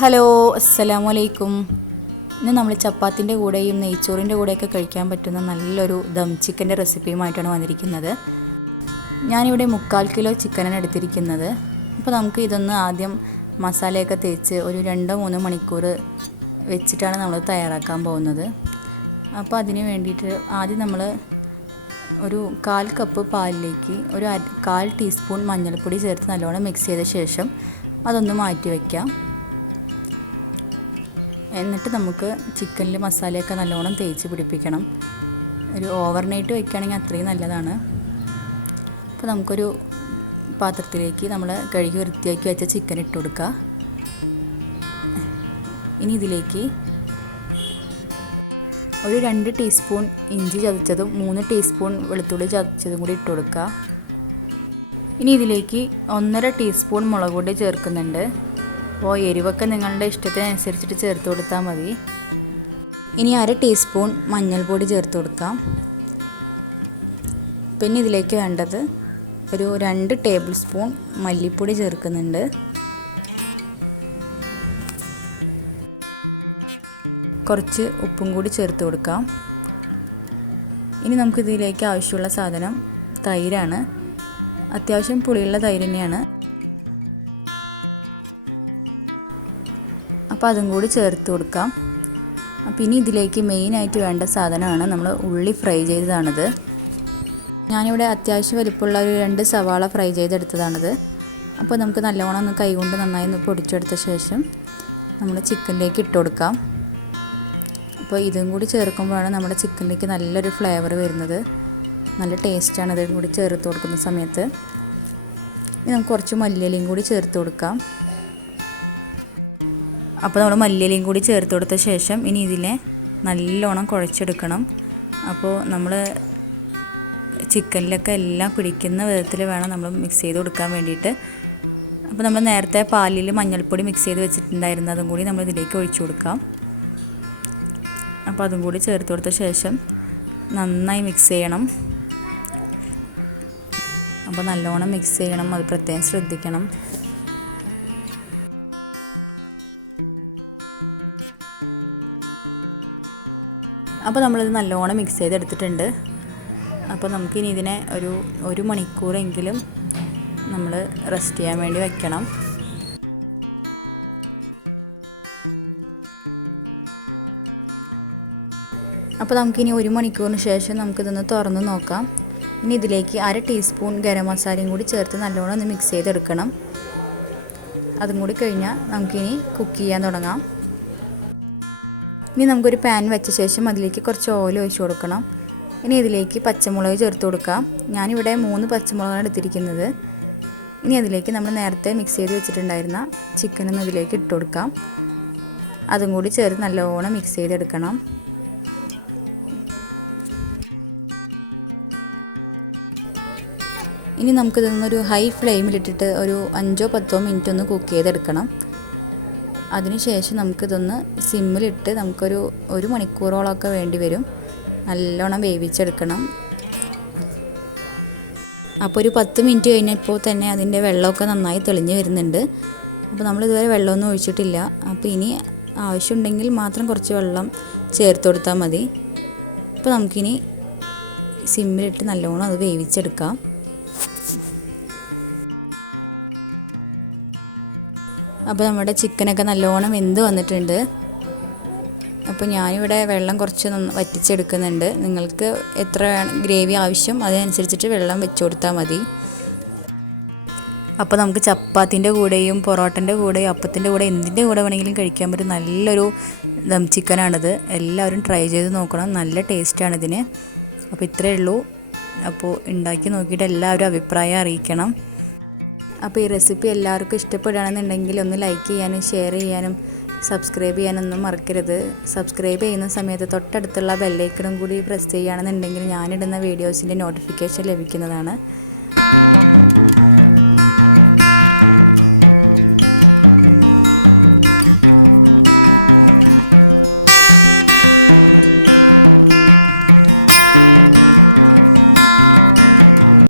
Hello, അസ്സലാമു അലൈക്കും. ഇന്ന് നമ്മൾ ചപ്പാത്തിൻ്റെ കൂടെയും നെയ്ച്ചോറിൻ്റെ കൂടെയൊക്കെ കഴിക്കാൻ പറ്റുന്ന നല്ലൊരു ദം ചിക്കൻ്റെ റെസിപ്പിയുമായിട്ടാണ് വന്നിരിക്കുന്നത്. ഞാനിവിടെ 3/4 കിലോ ചിക്കനാണ് എടുത്തിരിക്കുന്നത്. അപ്പോൾ നമുക്ക് ഇതൊന്ന് ആദ്യം മസാലയൊക്കെ തേച്ച് ഒരു 2-3 മണിക്കൂർ വെച്ചിട്ടാണ് നമ്മൾ തയ്യാറാക്കാൻ പോകുന്നത്. അപ്പോൾ അതിന് വേണ്ടിയിട്ട് ആദ്യം നമ്മൾ ഒരു 1/4 കപ്പ് പാലിലേക്ക് ഒരു 1/4 ടീസ്പൂൺ മഞ്ഞൾപ്പൊടി ചേർത്ത് നല്ലോണം മിക്സ് ചെയ്ത ശേഷം അതൊന്ന് മാറ്റി വയ്ക്കാം. എന്നിട്ട് നമുക്ക് ചിക്കനിൽ മസാലയൊക്കെ നല്ലോണം തേച്ച് പിടിപ്പിക്കണം. ഒരു ഓവർനൈറ്റ് വയ്ക്കുകയാണെങ്കിൽ അത്രയും നല്ലതാണ്. അപ്പോൾ നമുക്കൊരു പാത്രത്തിലേക്ക് നമ്മൾ കഴുകി വൃത്തിയാക്കി വെച്ച ചിക്കൻ ഇട്ട് കൊടുക്കുക. ഇനി ഇതിലേക്ക് ഒരു 2 ടീസ്പൂൺ ഇഞ്ചി ചതച്ചതും 3 ടീസ്പൂൺ വെളുത്തുള്ളി ചതച്ചതും കൂടി ഇട്ട് കൊടുക്കുക. ഇനി ഇതിലേക്ക് 1.5 ടീസ്പൂൺ മുളക് പൊടി ചേർക്കുന്നുണ്ട്. അപ്പോൾ എരിവൊക്കെ നിങ്ങളുടെ ഇഷ്ടത്തിനനുസരിച്ചിട്ട് ചേർത്ത് കൊടുത്താൽ മതി. ഇനി 1/2 ടീസ്പൂൺ മഞ്ഞൾപ്പൊടി ചേർത്ത് കൊടുക്കാം. പിന്നെ ഇതിലേക്ക് വേണ്ടത് ഒരു 2 ടേബിൾ സ്പൂൺ മല്ലിപ്പൊടി ചേർക്കുന്നുണ്ട്. കുറച്ച് ഉപ്പും കൂടി ചേർത്ത് കൊടുക്കാം. ഇനി നമുക്കിതിലേക്ക് ആവശ്യമുള്ള സാധനം തൈരാണ്. അത്യാവശ്യം പുളിയുള്ള തൈര് തന്നെയാണ്. അപ്പോൾ അതും കൂടി ചേർത്ത് കൊടുക്കാം. അപ്പോൾ ഇനി ഇതിലേക്ക് മെയിനായിട്ട് വേണ്ട സാധനമാണ് നമ്മൾ ഉള്ളി ഫ്രൈ ചെയ്തതാണിത്. ഞാനിവിടെ അത്യാവശ്യം വലിപ്പമുള്ള ഒരു 2 സവാള ഫ്രൈ ചെയ്തെടുത്തതാണിത്. അപ്പോൾ നമുക്ക് നല്ലോണം ഒന്ന് കൈകൊണ്ട് നന്നായി ഒന്ന് പൊടിച്ചെടുത്ത ശേഷം നമ്മൾ ചിക്കനിലേക്ക് ഇട്ട് കൊടുക്കാം. അപ്പോൾ ഇതും കൂടി ചേർക്കുമ്പോഴാണ് നമ്മുടെ ചിക്കനിലേക്ക് നല്ലൊരു ഫ്ലേവർ വരുന്നത്. നല്ല ടേസ്റ്റാണ് ഇതും കൂടി ചേർത്ത് കൊടുക്കുന്ന സമയത്ത്. ഇനി നമുക്ക് കുറച്ച് മല്ലിയിലയും കൂടി ചേർത്ത് കൊടുക്കാം. അപ്പോൾ നമ്മൾ മല്ലിയിലയും കൂടി ചേർത്ത് കൊടുത്ത ശേഷം ഇനി ഇതിനെ നല്ലോണം കുഴച്ചെടുക്കണം. അപ്പോൾ നമ്മൾ ചിക്കനിലൊക്കെ എല്ലാം പിടിക്കുന്ന വിധത്തിൽ വേണം നമ്മൾ മിക്സ് ചെയ്ത് കൊടുക്കാൻ വേണ്ടിയിട്ട്. അപ്പോൾ നമ്മൾ നേരത്തെ പാലിൽ മഞ്ഞൾപ്പൊടി മിക്സ് ചെയ്ത് വെച്ചിട്ടുണ്ടായിരുന്നു, അതും കൂടി നമ്മൾ ഇതിലേക്ക് ഒഴിച്ചു കൊടുക്കാം. അപ്പോൾ അതും കൂടി ചേർത്ത് കൊടുത്ത ശേഷം നന്നായി മിക്സ് ചെയ്യണം. അപ്പോൾ നല്ലോണം മിക്സ് ചെയ്യണം, അത് പ്രത്യേകം ശ്രദ്ധിക്കണം. അപ്പോൾ നമ്മളിത് നല്ലോണം മിക്സ് ചെയ്തെടുത്തിട്ടുണ്ട്. അപ്പോൾ നമുക്കിനി ഇതിനെ ഒരു 1 മണിക്കൂറെങ്കിലും നമ്മൾ റെസ്റ്റ് ചെയ്യാൻ വേണ്ടി വെക്കണം. അപ്പോൾ നമുക്കിനി 1 മണിക്കൂറിന് ശേഷം നമുക്കിതൊന്ന് തുറന്ന് നോക്കാം. ഇനി ഇതിലേക്ക് 1/2 ടീസ്പൂൺ ഗരം മസാലയും കൂടി ചേർത്ത് നല്ലോണം ഒന്ന് മിക്സ് ചെയ്തെടുക്കണം. അതും കൂടി കഴിഞ്ഞാൽ നമുക്കിനി കുക്ക് ചെയ്യാൻ തുടങ്ങാം. ഇനി നമുക്കൊരു പാൻ വെച്ച ശേഷം അതിലേക്ക് കുറച്ച് ഓയിൽ ഒഴിച്ച് കൊടുക്കണം. ഇനി ഇതിലേക്ക് പച്ചമുളക് ചേർത്ത് കൊടുക്കാം. ഞാനിവിടെ 3 പച്ചമുളകാണ് എടുത്തിരിക്കുന്നത്. ഇനി അതിലേക്ക് നമ്മൾ നേരത്തെ മിക്സ് ചെയ്ത് വെച്ചിട്ടുണ്ടായിരുന്ന ചിക്കനൊന്ന് ഇതിലേക്ക് ഇട്ട് കൊടുക്കാം. അതും കൂടി ചേർത്ത് നല്ലോണം മിക്സ് ചെയ്തെടുക്കണം. ഇനി നമുക്കിതൊന്നൊരു ഹൈ ഫ്ലെയിമിലിട്ടിട്ട് ഒരു 5-10 മിനിറ്റ് ഒന്ന് കുക്ക് ചെയ്തെടുക്കണം. അതിനുശേഷം നമുക്കിതൊന്ന് സിമ്മിലിട്ട് നമുക്കൊരു 1 മണിക്കൂറോളമൊക്കെ വേണ്ടി വരും. നല്ലോണം വേവിച്ചെടുക്കണം. അപ്പോൾ ഒരു 10 മിനിറ്റ് കഴിഞ്ഞപ്പോൾ തന്നെ അതിൻ്റെ വെള്ളമൊക്കെ നന്നായി തെളിഞ്ഞ് വരുന്നുണ്ട്. അപ്പോൾ നമ്മളിതുവരെ വെള്ളമൊന്നും ഒഴിച്ചിട്ടില്ല. അപ്പോൾ ഇനി ആവശ്യമുണ്ടെങ്കിൽ മാത്രം കുറച്ച് വെള്ളം ചേർത്ത് കൊടുത്താൽ മതി. അപ്പോൾ നമുക്കിനി സിമ്മിലിട്ട് നല്ലോണം അത് വേവിച്ചെടുക്കാം. അപ്പോൾ നമ്മുടെ ചിക്കനൊക്കെ നല്ലോണം വെന്ത് വന്നിട്ടുണ്ട്. അപ്പോൾ ഞാനിവിടെ വെള്ളം കുറച്ച് വറ്റിച്ചെടുക്കുന്നുണ്ട്. നിങ്ങൾക്ക് എത്ര ഗ്രേവി ആവശ്യം അതിനനുസരിച്ചിട്ട് വെള്ളം വെച്ച് കൊടുത്താൽ മതി. അപ്പോൾ നമുക്ക് ചപ്പാത്തിൻ്റെ കൂടെയും പൊറോട്ടൻ്റെ കൂടെയും അപ്പത്തിൻ്റെ കൂടെ എന്തിൻ്റെ കൂടെ വേണമെങ്കിലും കഴിക്കാൻ പറ്റും നല്ലൊരു ദം ചിക്കനാണിത്. എല്ലാവരും ട്രൈ ചെയ്ത് നോക്കണം, നല്ല ടേസ്റ്റാണിതിന്. അപ്പോൾ ഇത്രയേ ഉള്ളൂ. അപ്പോൾ ഉണ്ടാക്കി നോക്കിയിട്ട് എല്ലാവരും അഭിപ്രായം അറിയിക്കണം. അപ്പോൾ ഈ റെസിപ്പി എല്ലാവർക്കും ഇഷ്ടപ്പെടുകയാണെന്നുണ്ടെങ്കിൽ ഒന്ന് ലൈക്ക് ചെയ്യാനും ഷെയർ ചെയ്യാനും സബ്സ്ക്രൈബ് ചെയ്യാനൊന്നും മറക്കരുത്. സബ്സ്ക്രൈബ് ചെയ്യുന്ന സമയത്ത് തൊട്ടടുത്തുള്ള ബെല്ലൈക്കണും കൂടി പ്രസ് ചെയ്യുകയാണെന്നുണ്ടെങ്കിൽ ഞാനിടുന്ന വീഡിയോസിൻ്റെ നോട്ടിഫിക്കേഷൻ ലഭിക്കുന്നതാണ്.